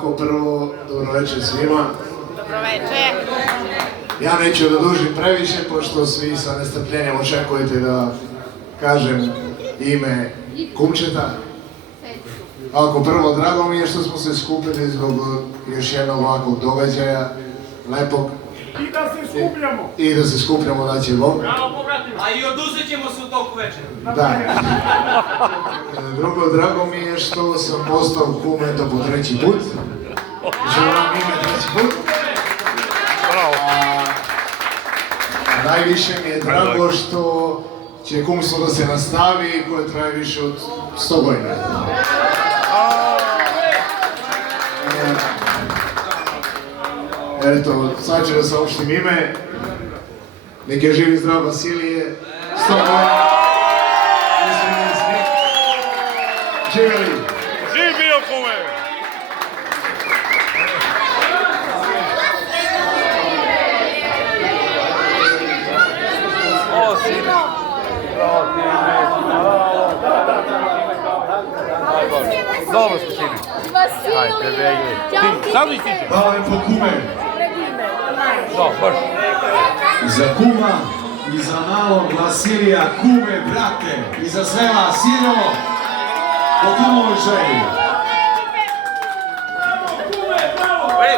Kao prvo, dobro večer svima. Dobro večer. Ja neću da dužim previše, pošto svi sa nestrpljenjem očekujete da kažem ime kumčeta. Ako prvo, drago mi je što smo se skupili zbog još jednog ovakvog događaja, lepog. I da se skupljamo. I da se skupljamo, da će Bog. A i oduzet ćemo se u toku večera. Da. Drugo, drago mi je što sam postao kum eto po treći put. Želim ime treći put. A najviše mi je drago što će kumstvo da se nastavi koje traje više od 100 godina. Eto, sad ću da saopštim ime. Nek je živ i zdrav Vasilije. 100 godina. Živjeli! Živ bio kume! Dobro ste sini. Vasilije! Sam li stiče? Hvala lepo kume. Da, baš. Za kuma i za malog Vasilija, kume, brate, i za sve vas, sino, po kumovoj želji.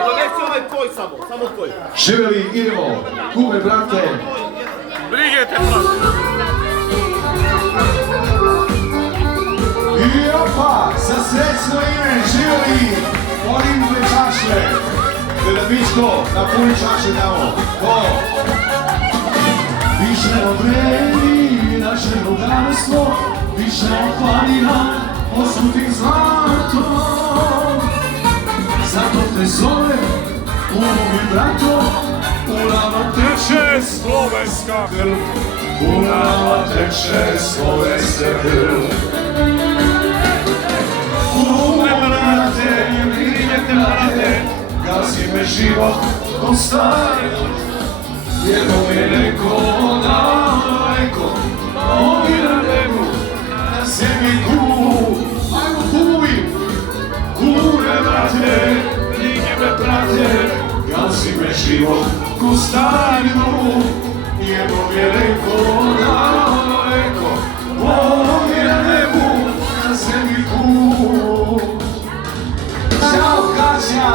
Donesi ovaj tvoj samo tvoj. Živjeli, idemo, kume, brate. Brige te, brate. I opa, za srećno ime, živjeli, molim dve čaše. Gledabičko, napuni čaše damo. To. Više od vredi naše bogatstvo, više od planina, oskutim zlatom. Zato te zove, kumovi brato, u nama teče slovenska krv. U nama teče slovenska krv. Kume brate, brinjete brate, gazi me život do stare. Jednom je neko daleko, ovdje na nebu, na sebi kumu. Ajmo kumovi, kume brate, brige me brate, gazi me život ko starinu. Jednom je neko daleko, ovdje na nebu, na sebi kumu. Ćao Kaća!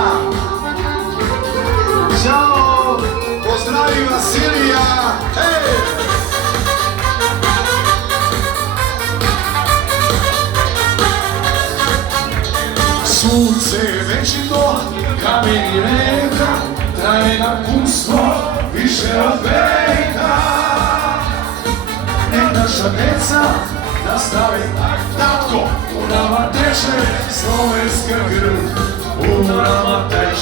Ćao! Pozdravi Vasilija! Hej! Sunce je večito, kamen i reka, traje nam kumstvo više od veka. Nek naša deca nastavi tatko, u nama teče slovenska krv, u nama teče.